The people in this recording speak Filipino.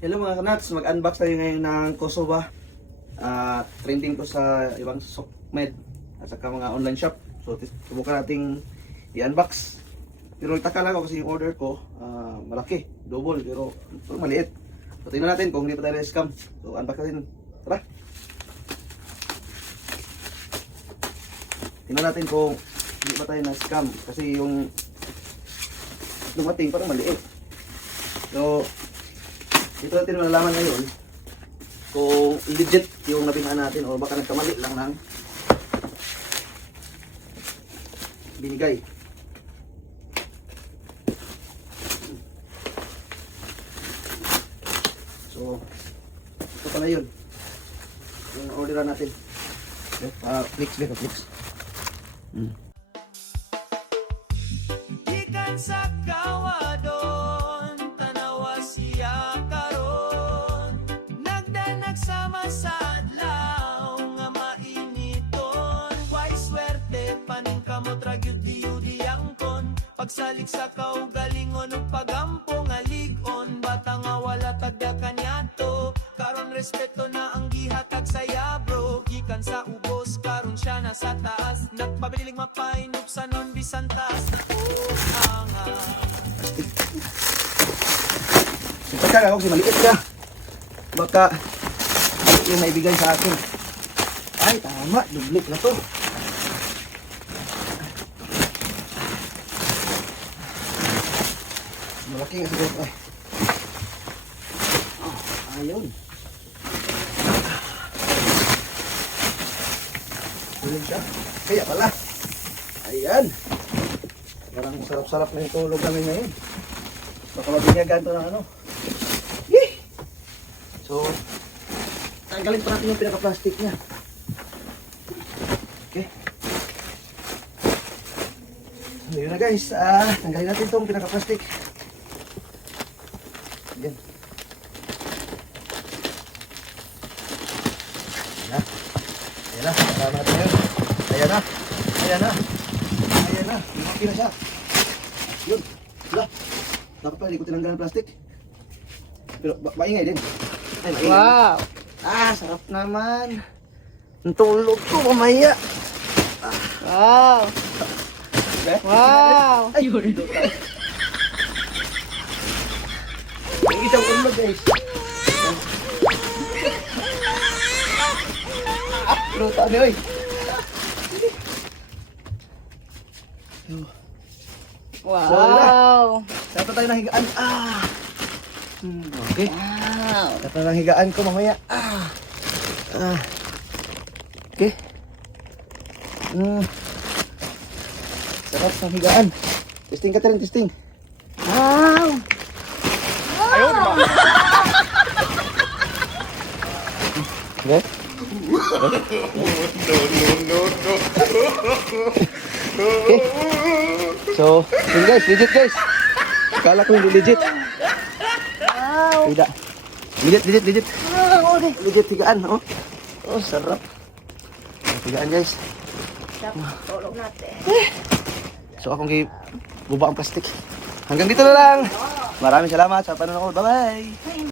Hello mga kanats, mag-unbox tayo ngayon ng Kosoba. Trending ko sa ibang SOCMED at saka mga online shop. So subukan nating i-unbox. Pero itaka lang ako kasi yung order ko malaki, double pero maliit. So tingnan natin kung hindi pa tayo scam. So unbox natin. Tara. Tingnan natin kung hindi pa tayo na scam kasi yung dumating parang maliit. So dito natin malalaman ngayon kung legit yung nabinaan natin o baka nagkamali lang ng binigay. So, ito pala yun. Yung orderan natin. Okay, flex. Ikan sa kawadon, tanawa siya karon. Nagdanag sama sa adlaw nga mainiton. Why swerte paning kamot ragyud-yudi angkon. Pagsalig sa kaugalingon ug pagampo nga ligon. Bata nga wala tagda kanyato. Karon respeto na ang gihatag saya bro. Gikan sa ubos karon siya na sa taas. Nagpabiling mapainup sa non bisan taas. Pagka ako kasi maliit ka. Baka yung naibigay sa akin. Ay tama, dublik na to. Malaki nga siguro. Ay. Ayun. Ayun siya. Kaya pala. Ayan. Parang sarap-sarap na yung tulog namin ngayon. Baka mabinyagan to ng ano. Yee! So, tanggalin pa natin yung pinaka-plastic niya. Okay. So, yun na guys. Tanggalin natin itong pinaka-plastic. Ayan. Ayan na. Tama natin yun. Ayan na. Ayan na. Ayan na. Lumaki na siya. Yun. Wala. Dapat pala hindi ko tinanggal ng plastic. Pero maingay din. Ay, maingay. Wow! Sarap naman. Ang tulog ko mamaya. Wow! Okay? Wow! Ayun. Yung isang ulo guys. Luta niyo eh. Wow! Dapat tayo ng higaan. Okay. Wow! Dapat ng higaan ko mamaya. Okay. Sarap ng higaan. Testing ka rin, testing. Wow! Ayun, di ba? Okay. Okay. So, yun guys, legit guys. Akala ko hindi legit. Wow! Tidak. Legit. Wow! Okay. Legit higaan, oh. Oh, sarap. Higaan guys. Tulog natin. So, akong buba ang plastic. Hanggang dito na lang. Maraming salamat sa panonood. Bye-bye.